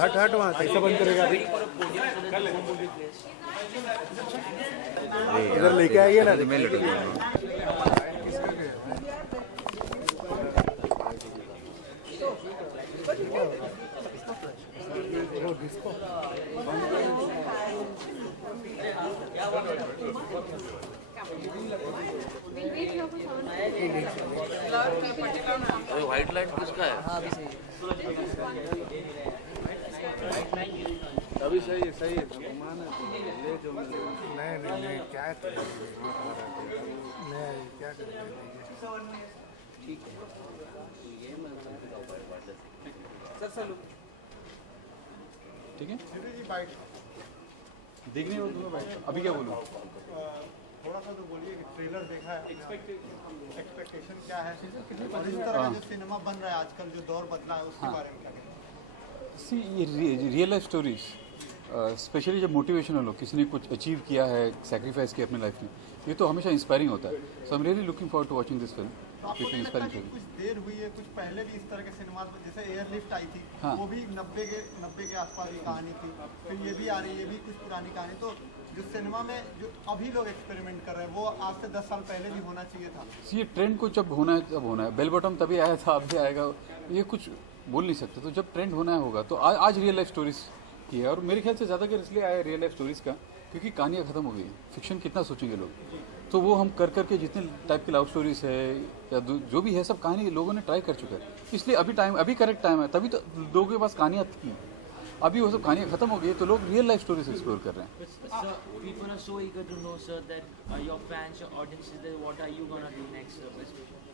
हट हट वहाँ कैसा बंद करेगा अभी? इधर लेके आइए ना। मैं लटूंगा। व्हाइट लाइट किसका है? अभी सही है सही है। ले जो नहीं नहीं नहीं क्या नहीं क्या ठीक है ठीक है, बाइट देखने वालों को बाइट। अभी क्या बोलूँ? थोड़ा सा तो बोलिए कि ट्रेलर देखा है, एक्सपेक्टेशन क्या है और इस तरह का जो सिनेमा बन रहा है आजकल, जो दौर बदला है उसके बारे में क्या कहते हैं? सी ये रियल लाइफ स्टोरीज, स्पेशली जब मोटिवेशनल हो, किसी ने कुछ अचीव किया है, सेक्रीफाइस किया अपने लाइफ में, ये तो हमेशा इंस्पायरिंग होता है। So I am really looking forward to watching this film. आपको नहीं लगता कि कुछ देर हुई है? कुछ पहले भी इस तरह के सिनेमा, जैसे एयरलिफ्ट आई थी, हाँ। वो भी 90 के आसपास की कहानी थी, फिर ये भी आ रही है, ये भी कुछ पुरानी कहानी। तो जो सिनेमा में जो अभी लोग एक्सपेरिमेंट कर रहे हैं, वो आज से 10 साल पहले भी होना चाहिए था। ये ट्रेंड को जब होना है तब होना है। बेल बॉटम तभी आया था, अब भी आएगा, ये कुछ बोल नहीं सकते। तो जब ट्रेंड होना होगा तो आज रियल लाइफ स्टोरीज की है, और मेरे ख्याल से ज़्यादातर इसलिए आया रियल लाइफ स्टोरीज का क्योंकि कहानियाँ खत्म हो गई है। फिक्शन कितना सोचेंगे लोग? तो वो हम कर करके जितने टाइप की लव स्टोरीज है या जो भी है, सब कहानी लोगों ने ट्राई कर चुके हैं। इसलिए अभी करेक्ट टाइम है, तभी तो लोगों के पास कहानियाँ थी। अभी वो सब कहानियाँ खत्म हो गई है तो लोग रियल लाइफ स्टोरीज एक्सप्लोर कर रहे हैं। So people are so eager to know, sir, that your fans, your audience is there. What are you gonna do next, sir?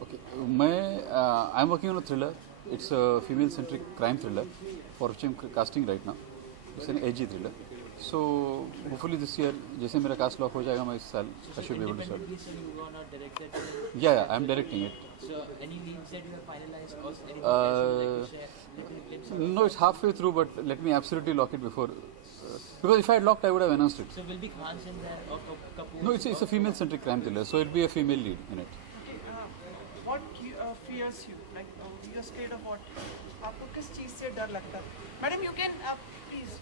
Okay, मैं I am working on a thriller. It's a female centric crime thriller for which I am casting right now. It's an edgy thriller. So hopefully this year जैसे मेरा cast lock हो जाएगा, मैं इस साल I should be able to start. Independently, sir, you gonna direct that film? या I am directing it. So any leads that you have finalized or anything that you would like to share? Little clips. No, it's halfway through, but let me absolutely lock it before. Because if I had locked, I would have announced it. So will be Khan's in there or Kapoor? No, it's a female-centric crime thriller, so it'll be a female lead in it. What fears you? Like you're scared of what? आपको किस चीज़ से डर लगता है? Madam you can please.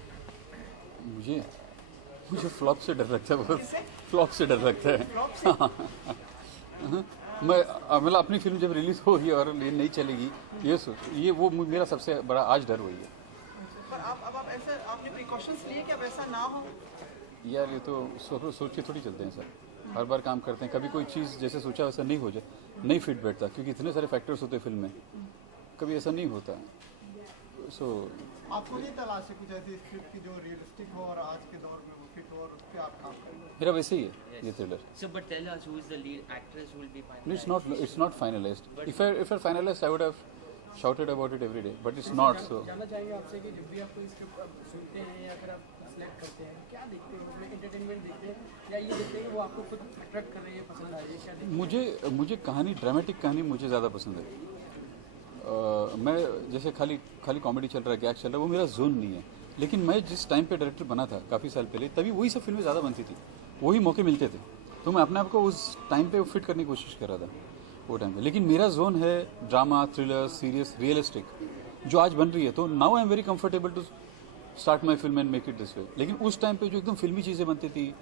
मुझे flop से डर लगता है बहुत। किससे? फ्लॉप से डर लगता है। Flop से? मैं मतलब अपनी फिल्म जब रिलीज होगी और ये नहीं चलेगी, ये वो मेरा सबसे बड़ा आज डर वही है। पर अब आप ऐसे आपने प्रिकॉशंस लिए कि अब ऐसा ना हो? यार ये तो सोच के थोड़ी चलते हैं सर। हर बार काम करते हैं, कभी कोई चीज़ जैसे सोचा वैसा नहीं हो जाए, नहीं फिट बैठता, क्योंकि इतने सारे फैक्टर्स होते हैं फिल्म में, कभी ऐसा नहीं होता। सो आपको नहीं तलाश है कुछ ऐसी स्क्रिप्ट की जो रियलिस्टिक हो और आज के दौर में वो फिट हो और उस पर आप काम करें? मेरा वैसे ही है ये thriller. So but tell us who is the lead actress who will be finalized? It's not finalized. If I finalized, I would have shouted about it every day, but it's not so. जानना चाहेंगे आपसे कि जब भी आप कोई script सुनते हैं या फिर आप सिलेक्ट करते हैं, क्या देखते हैं उसमें? एंटरटेनमेंट देखते हैं या ये देखते हैं कि वो आपको खुद अट्रैक्ट कर रही है, पसंद आ रही है? क्या देखते हैं? मुझे कहानी, ड्रामेटिक कहानी मुझे ज़्यादा पसंद है। मैं जैसे खाली कॉमेडी चल रहा है, गैग चल रहा है, वो मेरा जोन नहीं है। लेकिन मैं जिस टाइम पे डायरेक्टर बना था काफ़ी साल पहले, तभी वही सब फिल्में ज़्यादा बनती थी, वही मौके मिलते थे, तो मैं अपने आप को उस टाइम पे फिट करने की कोशिश कर रहा था वो टाइम पे। लेकिन मेरा जोन है ड्रामा, थ्रिलर, सीरियस, रियलिस्टिक, जो आज बन रही है। तो now I am very comfortable to start my film and make it this way. लेकिन उस टाइम पे जो एकदम फिल्मी चीज़ें बनती थी,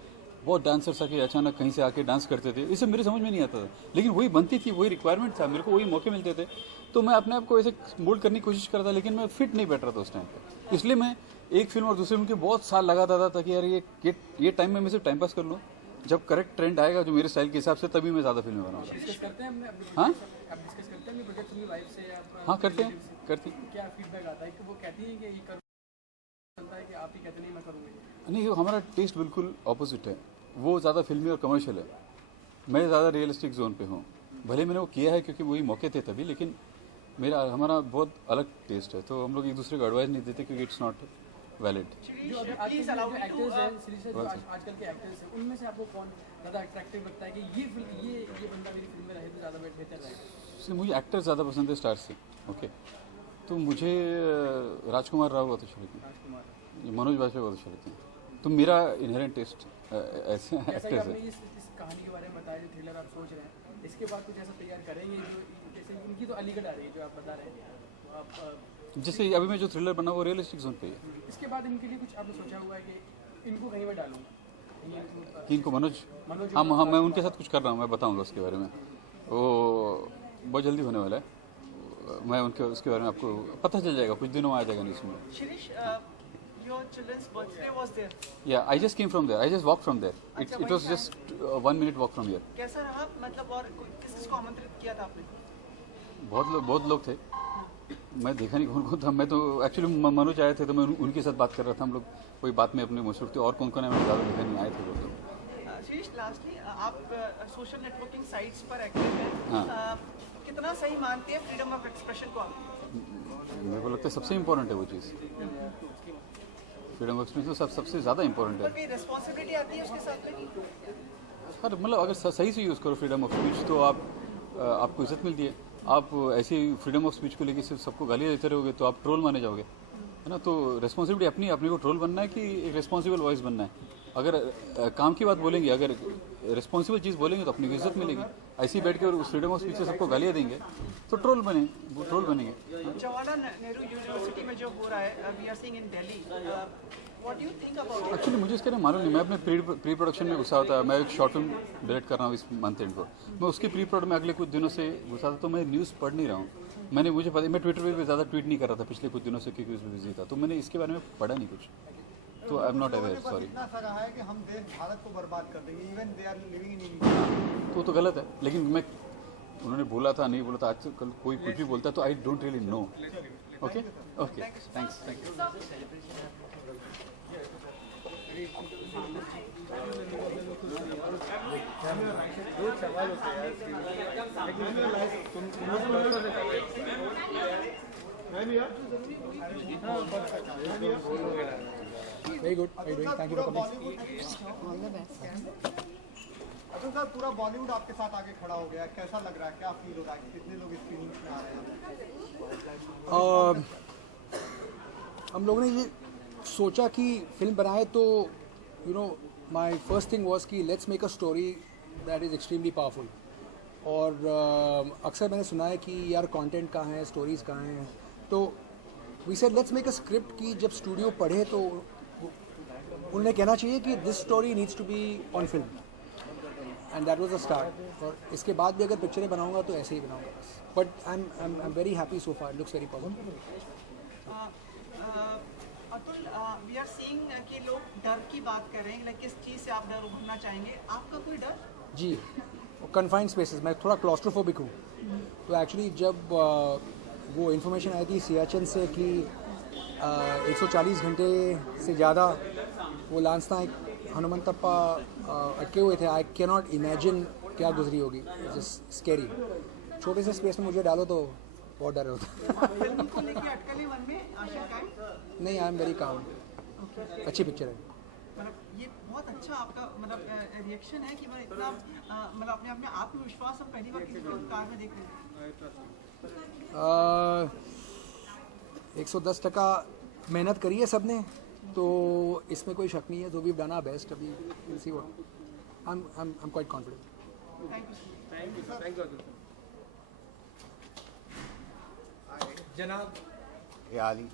बहुत डांसर्स आके अचानक कहीं से आके डांस करते थे, इसे मेरे समझ में नहीं आता था। लेकिन वही बनती थी, वही रिक्वायरमेंट था, मेरे को वही मौके मिलते थे, तो मैं अपने आप को ऐसे मोल्ड करने की कोशिश कर रहा था। लेकिन मैं फिट नहीं बैठ रहा था उस टाइम पे, इसलिए मैं एक फिल्म और दूसरी फिल्म के बहुत साल लगाता था ताकि यार ये टाइम में मैं सिर्फ टाइम पास कर लूँ। जब करेक्ट ट्रेंड आएगा जो मेरे स्टाइल के हिसाब से, तभी मैं ज़्यादा फिल्में बनाऊंगा। डिस्कस करते हैं अपने हाँ आप डिस्कस करते हैं प्रोजेक्ट अपनी वाइफ से या हाँ करते हैं। क्या फीडबैक आता है कि वो कहती है कि ये कर चलता है कि आप ही कहते नहीं मैं करूँगी? नहीं, हमारा टेस्ट बिल्कुल ऑपोजिट है। वो ज़्यादा फिल्मी और कमर्शियल है, मैं ज़्यादा रियलिस्टिक जोन पे हूँ। भले मैंने वो किया है क्योंकि वही मौके थे तभी, लेकिन हमारा बहुत अलग टेस्ट है, तो हम लोग एक दूसरे को एडवाइस नहीं देते क्योंकि इट्स नॉट वैलिड। जो अभी please allow me to actors हैं, सीरीज से जो आजकल के एक्टर्स हैं, उनमें से आपको कौन ज़्यादा अट्रैक्टिव लगता है कि ये बंदा मेरी फिल्म में रहे तो ज़्यादा बेहतर रहेगा? इसलिए मुझे एक्टर ज़्यादा पसंद है स्टार से। ओके, तो मुझे राजकुमार राव बहुत अच्छे लगते राजकुमार हैं, मनोज बाजपेयी बहुत अच्छे लगते हैं। तो मेरा इनहेरेंट टेस्ट ऐसे जैसा कि एक्टर्स आपने है। इस कहानी के बारे में बताया, जो थ्रिलर आप सोच रहे हैं, इसके बाद कुछ ऐसा तैयार करेंगे जो जैसे उनकी तो अलीगढ़ आ रही है जो आप बता रहे हैं, तो आप जैसे अभी मैं जो थ्रिलर बना वो रियलिस्टिक जोन पे है। इसके बाद इनके लिए कुछ आपने सोचा हुआ है कि इनको कहीं मैं डालूंगा? ये इनको- कि इनको मनोज, मनोज हाँ हाँ, मैं उनके साथ कुछ कर रहा हूँ, मैं बताऊँगा उसके बारे में। वो बहुत जल्दी होने वाला है। मैं उनके उसके बारे में आपको पता चल जाएगा, कुछ दिनों में आ जाएगा न्यूज़ में। Shirish, your children's birthday was there. Yeah, I just came from there. I just walked from there. It was just 1 minute walk from here. कैसा रहा मतलब, और किस किस को आमंत्रित किया था आपने? बहुत लोग थे। मैं देखा नहीं कौन कौन था। मैं तो एक्चुअली मनोज आए थे तो मैं उनके साथ बात कर रहा था। हम लोग कोई बात में अपने मसरूफ थे, और कौन कौन है मैं ज़्यादा देखा नहीं, आए थे वो लोग। शीश, लास्टली आप सोशल नेटवर्किंग साइट्स पर एक्टिव हैं। हाँ। कितना सही मानती है फ्रीडम ऑफ एक्सप्रेशन को आप? मेरे को लगता है सबसे इम्पोर्टेंट है वो चीज़। फ्रीडम ऑफ एक्सप्रेशन तो सबसे ज़्यादा इम्पोर्टेंट पर है। कोई रिस्पॉन्सिबिलिटी आती है उसके साथ में? हर मतलब अगर सही से यूज़ करो फ्रीडम ऑफ स्पीच तो आपको इज्जत मिलती है। आप ऐसे ही फ्रीडम ऑफ स्पीच को लेकर सिर्फ सबको गालियाँ देते रहोगे तो आप ट्रोल माने जाओगे, है ना। तो रिस्पॉन्सिबिलिटी अपने को ट्रोल बनना है कि एक रिस्पॉन्सिबल वॉइस बनना है। अगर काम की बात बोलेंगे, अगर रिस्पॉन्सिबल चीज़ बोलेंगे तो अपनी को इज्जत मिलेगी। ऐसे ही बैठ के और उस फ्रीडम ऑफ स्पीच से सबको गालियाँ देंगे तो ट्रोल बनेंगे। जवाहरलाल नेहरू यूनिवर्सिटी में जो हो रहा है, we are seeing in Delhi, what do you think about? Actually मुझे इसके लिए मालूम नहीं। मैं अपने प्री प्रोडक्शन में घुसा होता है। मैं एक शॉर्ट फिल्म डायरेक्ट कर रहा हूँ इस मंथ एंड को। मैं उसके प्री प्रोडक्ट में अगले कुछ दिनों से घुसा था, तो मैं न्यूज़ पढ़ नहीं रहा हूँ। मुझे पता, मैं ट्विटर पे ज़्यादा ट्वीट नहीं कर रहा था पिछले कुछ दिनों से क्योंकि उसमें बिजी था, तो मैंने इसके बारे में पढ़ा नहीं कुछ। तो I am not aware, sorry. इतना सा रहा है कि हम देश भारत को बर्बाद कर देंगे, even they are living in India. तो गलत है, लेकिन उन्होंने बोला था नहीं बोला था, आज कल कोई कुछ भी बोलता है तो I don't really know. Okay okay, thanks. Very good, thank you for coming. अच्छा सर, पूरा बॉलीवुड आपके साथ आके खड़ा हो गया, कैसा लग रहा है, क्या फील हो रहा है, कितने लोग स्क्रीनिंग में आ रहे हैं? हम लोगों ने ये सोचा कि फिल्म बनाए तो माय फर्स्ट थिंग वाज कि let's make a story that is extremely powerful. और अक्सर मैंने सुना है कि यार कंटेंट कहाँ है, स्टोरीज़ कहाँ हैं, तो we said let's make a script की जब स्टूडियो पढ़े तो उन्हें कहना चाहिए कि this story needs to be on film, and that was the start. और इसके बाद भी अगर पिक्चरें बनाऊंगा तो ऐसे ही बनाऊंगा बस। But I am very happy so far, looks very positive. Atul, we are seeing कि लोग डर की बात कर रहे हैं, लाइक किस चीज़ से आप डर उभरना चाहेंगे? आपका कोई डर? जी, कन्फाइंड स्पेसेस, मैं थोड़ा क्लॉस्ट्रोफोबिक हूँ। तो एक्चुअली जब वो इन्फॉर्मेशन आई थी सियाचिन से कि 140 घंटे से ज़्यादा वो लांस नायक हनुमंतप्पा अटके हुए थे, आई कैन नॉट इमेजिन क्या गुजरी होगी। Just scary. छोटे से स्पेस में मुझे डालो तो बहुत डर होता है। फिल्म को लेके अटकलें मन में आशंकाएं? नहीं, आई एम वेरी काम। अच्छी पिक्चर है। मतलब ये बहुत अच्छा आपका मतलब रिएक्शन है कि मतलब इतना मतलब अपने आप में आत्मविश्वास हम पहली बार किसी कार में देख रहे हैं। 110% मेहनत करी है सबने, तो इसमें कोई शक नहीं है। जो वी डन आवर बेस्ट, अभी will see what. I am quite confident. Thank you. जनाब याली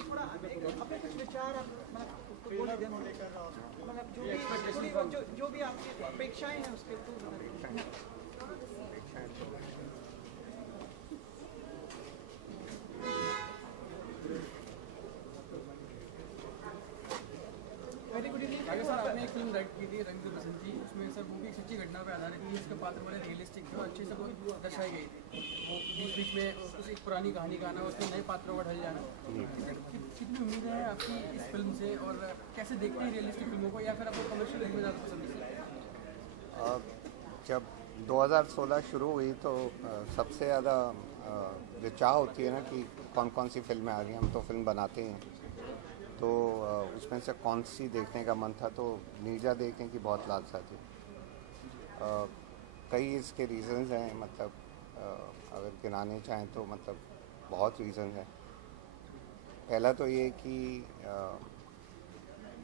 थोड़ा अपने कुछ विचार आप मतलब बोल दें, मतलब जो भी आपकी अपेक्षाएं हैं उसके थ्रू। Very good evening. आगे सर, आपने एक फिल्म डायरेक्ट की थी रंग दे बसंती, उसमें सर वो भी एक सच्ची घटना पे आधारित थी। इसके पात्र बड़े रियलिस्टिक थे और अच्छे से वो दर्शाई गई थी। वो बीच बीच में उस एक पुरानी कहानी का आना, उसमें नए पात्रों का ढल जाना। कितनी उम्मीदें हैं आपकी इस फिल्म से, और कैसे देखते हैं रियलिस्टिक फिल्मों को, या फिर आपको कमर्शियल फिल्में ज़्यादा पसंद है? जब 2016 शुरू हुई तो सबसे ज़्यादा जो चाह होती है ना कि कौन कौन सी फिल्में आ रही हैं, हम तो फिल्म बनाते हैं, तो उसमें से कौन सी देखने का मन था, तो नीरजा देखने की बहुत लालसा थी। कई इसके रीज़न्स हैं, मतलब अगर गिनाने चाहें तो मतलब बहुत रीज़न है। पहला तो ये कि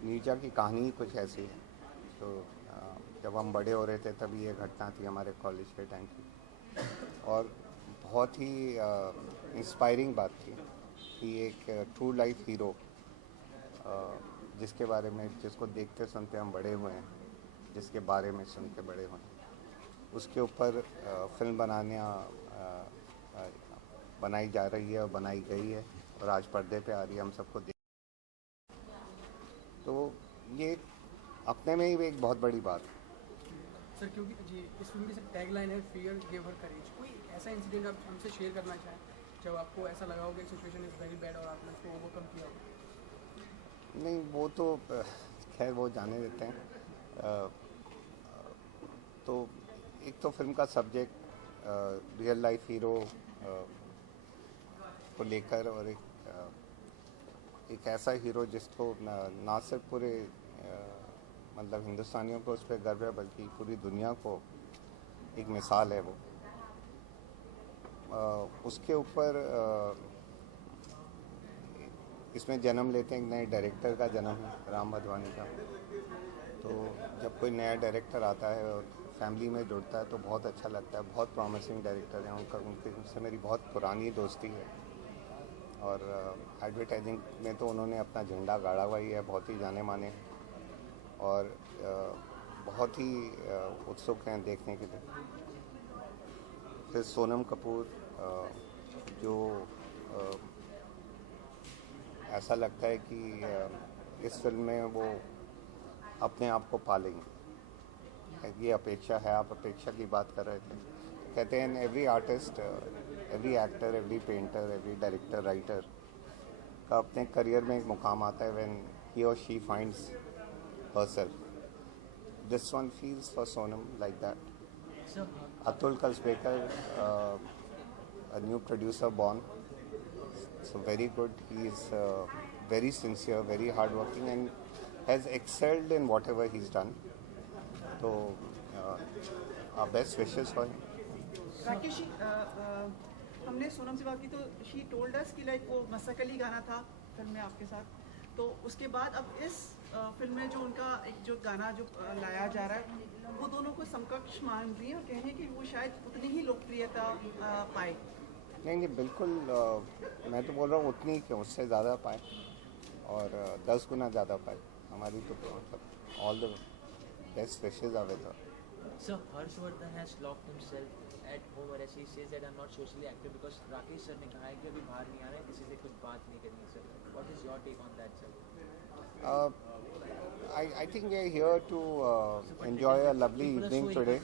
नीरजा की कहानी कुछ ऐसी है, तो जब हम बड़े हो रहे थे तभी ये घटना थी हमारे कॉलेज के टाइम की, और बहुत ही इंस्पायरिंग बात थी कि एक ट्रू लाइफ हीरो जिसके बारे में, जिसको देखते सुनते हम बड़े हुए हैं, जिसके बारे में सुन के बड़े हुए हैं, उसके ऊपर फिल्म बनाई जा रही है और बनाई गई है और आज पर्दे पे आ रही है, हम सबको देख। तो ये अपने में ही एक बहुत बड़ी बात है सर, क्योंकि जी इस फिल्म की टैगलाइन है फियर गिव हर करेज। कोई ऐसा इंसिडेंट आप हमसे शेयर करना चाहें जब आपको ऐसा लगा हो कि सिचुएशन इज़ वेरी बैड और आपने उसको ओवरकम किया हो? नहीं, वो तो खैर वो जाने देते हैं। तो एक तो फिल्म का सब्जेक्ट रियल लाइफ हीरो को लेकर, और एक ऐसा हीरो जिसको ना सिर्फ पूरे मतलब हिंदुस्तानियों को उस पर गर्व है बल्कि पूरी दुनिया को एक मिसाल है वो। उसके ऊपर इसमें जन्म लेते हैं एक नए डायरेक्टर का जन्म है, राम मधवानी का। तो जब कोई नया डायरेक्टर आता है और फैमिली में जुड़ता है तो बहुत अच्छा लगता है। बहुत प्रॉमिसिंग डायरेक्टर हैं, उनसे मेरी बहुत पुरानी दोस्ती है, और एडवर्टाइजिंग में तो उन्होंने अपना झंडा गाड़ा हुआ ही है, बहुत ही जाने माने, और बहुत ही उत्सुक हैं देखने के लिए। फिर सोनम कपूर जो ऐसा लगता है कि इस फिल्म में वो अपने आप को पालेंगे, ये अपेक्षा है। आप अपेक्षा की बात कर रहे थे, कहते हैं every artist, every actor, every painter, every director, writer का अपने करियर में एक मुकाम आता है व्हेन ही और she finds herself. This one feels for Sonam like that. Atul Kalsbekar, a new producer born, so very good. He is very sincere, very hardworking, and has excelled in whatever he's done. So our best wishes for him. Rakesh ji, हमने सोनम से बात की तो she told us कि like वो मसकली गाना था film में आपके साथ, तो उसके बाद अब इस फिल्म में जो उनका एक जो गाना जो लाया जा रहा है वो दोनों को समकक्ष मान रही है और कह रही है कि वो शायद उतनी ही लोकप्रियता पाए। नहीं, बिल्कुल मैं तो बोल रहा हूँ उतनी क्यों, उससे ज़्यादा पाए, और 10 गुना ज़्यादा पाए। हमारी तो मतलब all the best wishes are with her. Sir, Harshvardhan has locked himself at home और ऐसे ही says that I'm not socially active because Rakesh sir ने कहा है कि अभी बाहर नहीं आ रहे हैं, किसी से कुछ बात नहीं करनी है। Sir, what is your take on that, sir? I think we are here to enjoy a lovely evening today,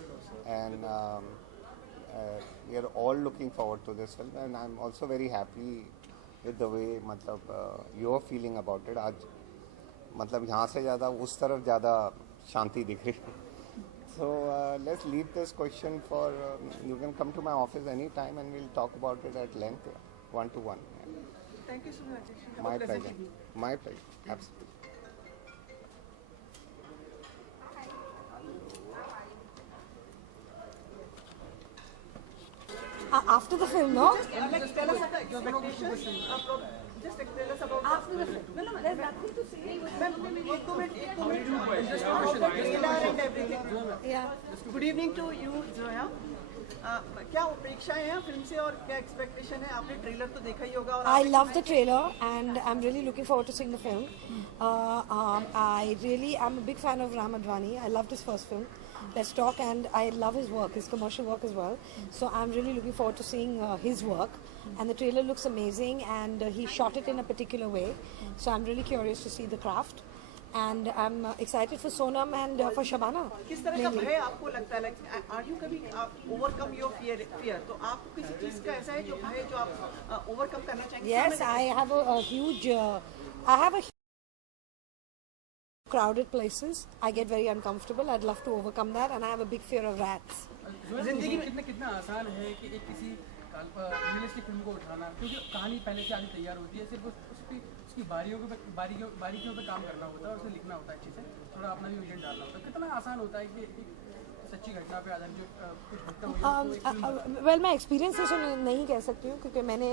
and we are all looking forward to this film, and I'm also very happy with the way मतलब you are feeling about it. आज मतलब यहाँ से ज़्यादा उस तरफ ज़्यादा शांति दिख रही है। So let's leave this question for you can come to my office anytime and we'll talk about it at length, one to one. Thank you so much. My pleasure. My pleasure. Absolutely. After the film, no? Like tell us about expectations. Just tell us about After the film. No, there's nothing to say. एक minute just about the trailer and everything. Yeah. Good evening to you, Zoya. क्या अपेक्षाएं हैं film से और क्या expectation है? आपने trailer तो देखा ही होगा और I love the trailer and I'm really looking forward to seeing the film. I really am a big fan of Ram Advani. I loved his first film, Let's Talk, and I love his work, his commercial work as well. So I'm really looking forward to seeing his work. And the trailer looks amazing, and he shot it in a particular way. So I'm really curious to see the craft. And I'm excited for Sonam and for Shabana. किस तरह का भय आपको लगता है? Like, are you कभी overcome your fear? तो आपको किसी चीज का ऐसा है जो भय जो आप overcome करना चाहेंगे? Yes, I have a huge. I have a crowded places. I get very uncomfortable. I'd love to overcome that, and I have a big fear of rats. जिंदगी में कितना आसान है कि एक किसी रियलिस्टिक फिल्म को उठाना, क्योंकि कहानी पहले से आधी तैयार होती है, सिर्फ उसकी बारीकियों पे काम करना होता है और उसे लिखना होता है अच्छे से, थोड़ा अपना भी ओरिएंट डालना होता है। कितना आसान होता है कि एक सच्ची घटना पे आधारित जो कुछ घटना हुई। वेल मैं एक्सपीरियंस से नहीं कह सकती हूँ क्योंकि मैंने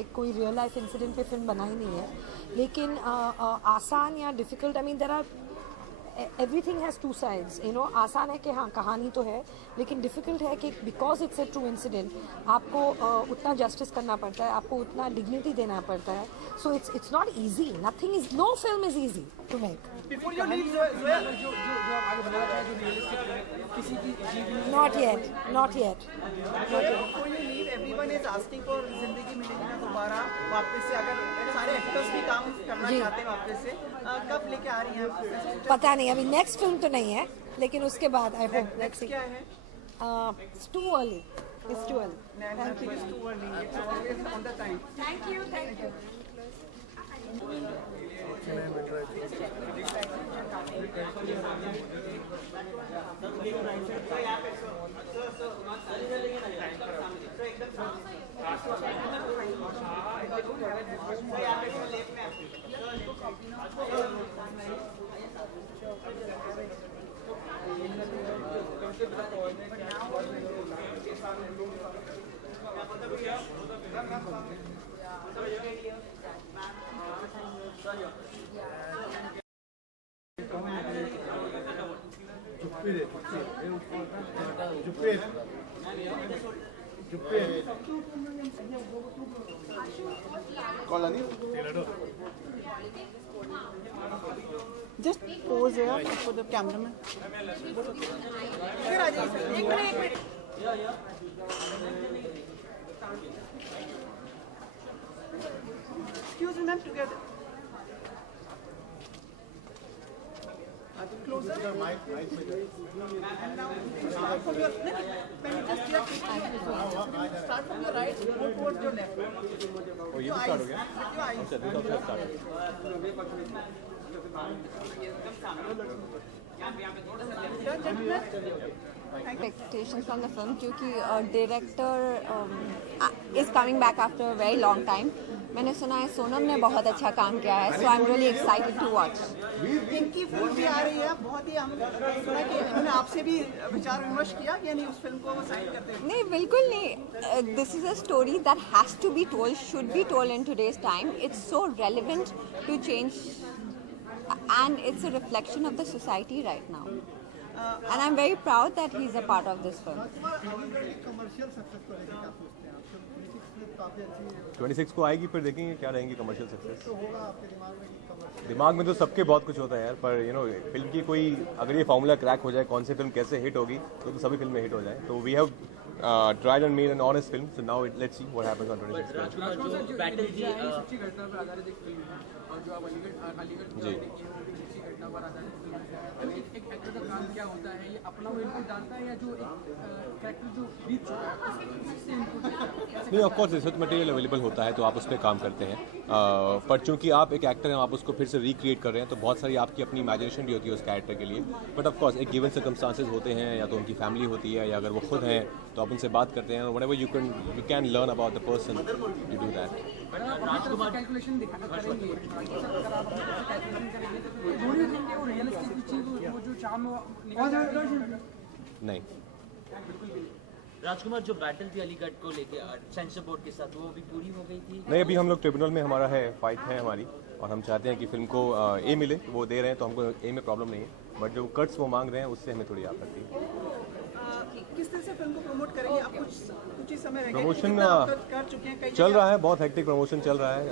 एक कोई रियल लाइफ इंसिडेंट पे फिल्म बनाई नहीं है, लेकिन आसान या difficult, I mean there are everything has two sides, you know. आसान है कि हाँ कहानी तो है, लेकिन difficult है कि because it's a true incident, आपको उतना justice करना पड़ता है, आपको उतना dignity देना पड़ता है. So it's not easy. Nothing is, no film is easy to make. Before you leave, Zoya, जो आप आगे बनाना चाहें जो रियलिस्टिक किसी की जीवनी Not yet, not yet. before you leave, everyone is asking for जिंदगी मिलेगी ना दोबारा वापस से, अगर सारे एक्टर्स भी काम करना जी। चाहते हैं वापस से, कब लेके आ रही हैं आप? पता नहीं, अभी नेक्स्ट फिल्म तो नहीं है, लेकिन उसके बाद आई होप लेट्स सी. क्या है? It's too early. It's too early. Thank you. It's too early. It's always on the time. Thank you. Thank you. Just pose here for the cameraman. इधर आ जाइए सर. एक minute. Excuse me, ma'am. Together. Closer. And now start from your left. When you just start from your right, go towards your left. Oh, ये start हो गया? With your eyes. अच्छा, this also start. Expectations from the film क्योंकि director is coming back after a very long time. मैंने सुना है सोनम ने बहुत अच्छा काम किया है, so I'm really excited to watch. इनकी फिल्म भी आ रही है, बहुत ही हम सुना कि इन्होंने आपसे भी विचार विमर्श किया कि नहीं उस फिल्म को वो साइन करते हैं? नहीं, बिल्कुल नहीं. This is a story that has to be told, should be told in today's time. It's so relevant to change, and it's a reflection of the society right now. And I'm very proud that he's a part of this film. Commercial success को लेकर क्या सोचते हैं आप? 26 में काफी अच्छी 26 को आएगी, फिर देखेंगे क्या रहेंगी कमर्शियल सक्सेस. तो होगा आपके दिमाग में कि कमर्शियल दिमाग में तो सबके बहुत कुछ होता है यार, पर फिल्म की कोई अगर ये फार्मूला क्रैक हो जाए कौन सी फिल्म कैसे हिट होगी तो सभी फिल्में हिट हो जाए. तो we have tried and made an honest film, so now let's see what happens on 26th. बैटल जी सच्ची घटना पर आधारित एक फिल्म है और जो आप अलीगढ़ जी. सच्ची घटना पर आधारित फिल्म है. एक एक्टर का काम क्या होता है, ये अपना वो इनपुट डालता है या जो एक कैरेक्टर जो बीत चुका है उससे इनपुट देता है? नहीं, of course research material available होता है तो आप उस पर काम करते हैं, पर चूंकि आप एक एक्टर हैं, आप उसको फिर से रिक्रिएट कर रहे हैं तो बहुत सारी आपकी अपनी इमेजिनेशन भी होती है उस कैरेक्टर के लिए. बट ऑफ कोर्स एक गिवन सर्कमस्टांसेस होते हैं, या तो उनकी फैमिली होती है या अगर वो खुद हैं तो आप उनसे बात करते हैं. Whenever you can learn about the person you do that. Rajkumar calculation करेंगे, अगर आप कैलकुलेशन करेंगे तो जोड़ी देंगे वो रियलिस्टिक चीज वो जो चार्म निकल जाएगा. नहीं, राजकुमार जो बैटल थी अलीगढ़ को लेके सेंसर बोर्ड के साथ, वो भी पूरी हो गई थी? नहीं, अभी हम लोग ट्रिब्यूनल में हमारा है, फाइट है हमारी, और हम चाहते हैं कि फिल्म को ए मिले. वो दे रहे हैं तो हमको ए में प्रॉब्लम नहीं है, बट जो कट्स वो मांग रहे हैं उससे हमें थोड़ी आपत्ति है. किस तरह से फिल्म को प्रमोट करेंगे आप? कुछ ही समय रह गया, प्रमोशन कितना आप कर चुके हैं? कई चल जगह रहा है, बहुत हेक्टिक प्रमोशन चल रहा है.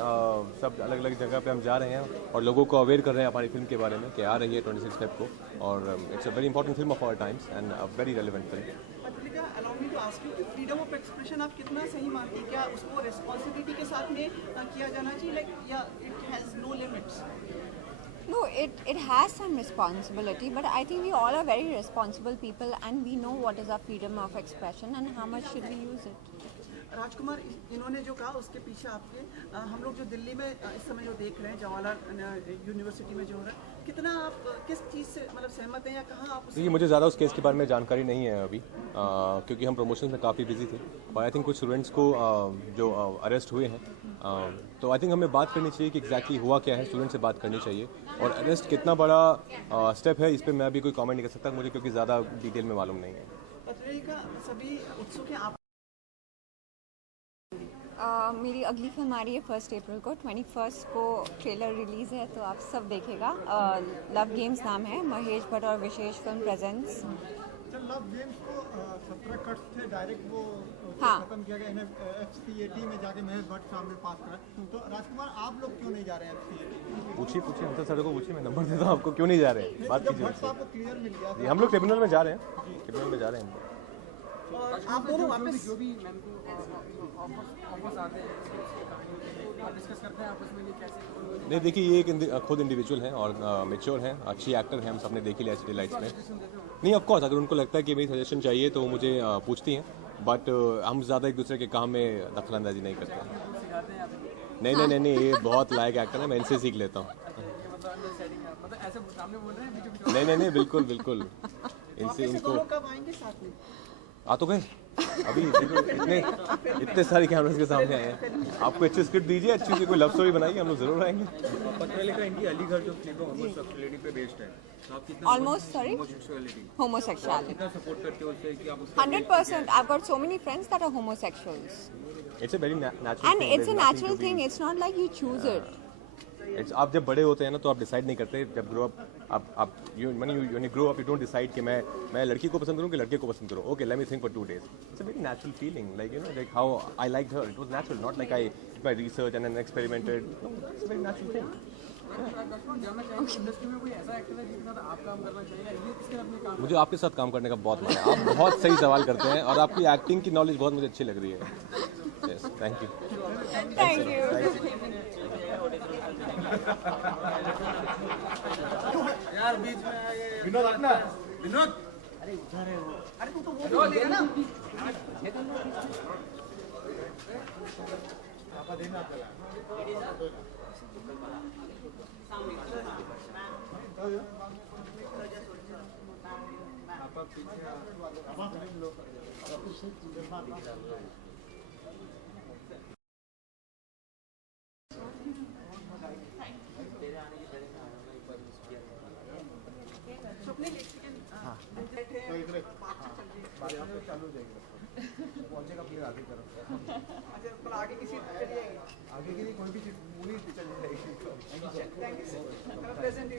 सब अलग अलग जगह पे हम जा रहे हैं और लोगों को अवेयर कर रहे हैं हमारी फिल्म के बारे में कि आ रही है 26 फेब को, और it's a very important film of our times and a very relevant film. Patrika allow me to ask you कि फ्रीडम ऑफ एक्सप्रेशन आप कितना सही मानते हैं? क्या उसको रिस्पॉन्सिबिलिटी के साथ में किया जाना चाहिए, लाइक, या it has no limits? No, it has some responsibility, but I think we all are very responsible people and we know what is our freedom of expression and how much should we use it. राजकुमार, इन्होंने जो कहा उसके पीछे आपके हम लोग जो दिल्ली में इस समय जो देख रहे हैं जवाहरलाल यूनिवर्सिटी में जो हो रहा है, कितना आप किस चीज़ से मतलब सहमत हैं या कहाँ आप देखिए, मुझे ज़्यादा उस केस के बारे में जानकारी नहीं है अभी, क्योंकि हम प्रमोशन में काफ़ी बिजी थे. और आई थिंक कुछ स्टूडेंट्स को जो अरेस्ट हुए हैं, तो आई थिंक हमें बात करनी चाहिए कि एग्जैक्टली हुआ क्या है, स्टूडेंट से बात करनी चाहिए. और अरेस्ट कितना बड़ा स्टेप है इस पर मैं अभी कोई कमेंट नहीं कर सकता मुझे, क्योंकि ज़्यादा डिटेल में मालूम नहीं है. पत्रिका सभी उत्सुक हैं आप मेरी अगली फिल्म आ रही है 1 अप्रैल को, 21 को ट्रेलर रिलीज़ है, तो आप सब देखेगा। लव गेम्स नाम है, महेश भट्ट और विशेष फिल्म प्रेजेंट्स। लव गेम्स को 17 कट्स थे डायरेक्ट, वो हाँ। खत्म किया गया। इन्हें FCAT में जाके महेश भट्ट साहब ने पास करा। तो राजकुमार, आप लोग क्यों नहीं जा रहे हैं FCAT में? पूछिए हमसे सर को पूछिए, मैं नंबर देता हूँ आपको। क्यों नहीं जा रहे हैं, बात जब कीजिए भट्ट साहब को क्लियर मिल गया जी, हम लोग ट्रिब्यूनल में जा रहे हैं, ट्रिब्यूनल में जा रहे हैं। और आप दोनों वापस जो भी मैम को ऑफर्स आते हैं डिस्कस करते हैं आपस में कि कैसे। नहीं देखिए, ये एक खुद इंडिविजुअल हैं और मेच्योर हैं, अच्छी एक्टर हैं, हम सबने देखी लिया सिटी लाइट्स में। नहीं ऑफ कोर्स, अगर उनको लगता है कि मेरी सजेशन चाहिए तो वो मुझे पूछती हैं, बट हम ज़्यादा एक दूसरे के काम में दखलंदाजी नहीं करते हैं। नहीं, ये बहुत लायक एक्टर है, मैं इनसे सीख लेता हूँ। नहीं, बिल्कुल इनसे इनको कब आएंगे साथ में? आ तो गए अभी देखो, इतने सारे कैमरास के सामने आए हैं। आपको अच्छी स्क्रिप्ट दीजिए, अच्छी सी कोई लव स्टोरी बनाइए, हम लोग जरूर आएंगे। पत्रलेखा इनकी अलीगढ़ जो फिल्म है होमोसेक्सुअलिटी पे बेस्ड है, तो आप कितना Almost, sorry? Homosexuality. कितना सपोर्ट करते हो उससे कि आप 100%. I've got so many friends that are homosexuals. It's a very natural And it's a natural thing. It's not like you choose it. आप जब बड़े होते हैं ना तो आप डिसाइड नहीं करते। जब ग्रो अप आप you grow up, you don't decide कि मैं लड़की को पसंद करूँ कि लड़के को पसंद करूँ। Okay, let me think for 2 days. It's a very natural feeling, like like how I liked her, it was natural, not like I my research and experimented. It's a very natural thing. मुझे आपके साथ काम करने का बहुत मन है, आप बहुत सही सवाल करते हैं और आपकी एक्टिंग की नॉलेज बहुत मुझे अच्छी लग रही है। Yes, thank you. Thank you. यार बीच में विनोद अपना विनोद, अरे तू तो वो बोल देगा ना। स्वप्ने बैठे हैं, बात चल रही है। पहुंचेगा फिर आगे तरफ। अच्छा, पर आगे किसी चली जाएगी? आगे की नहीं, कोई भी चीज पूरी चली जाएगी। Thank you sir. प्रेजेंट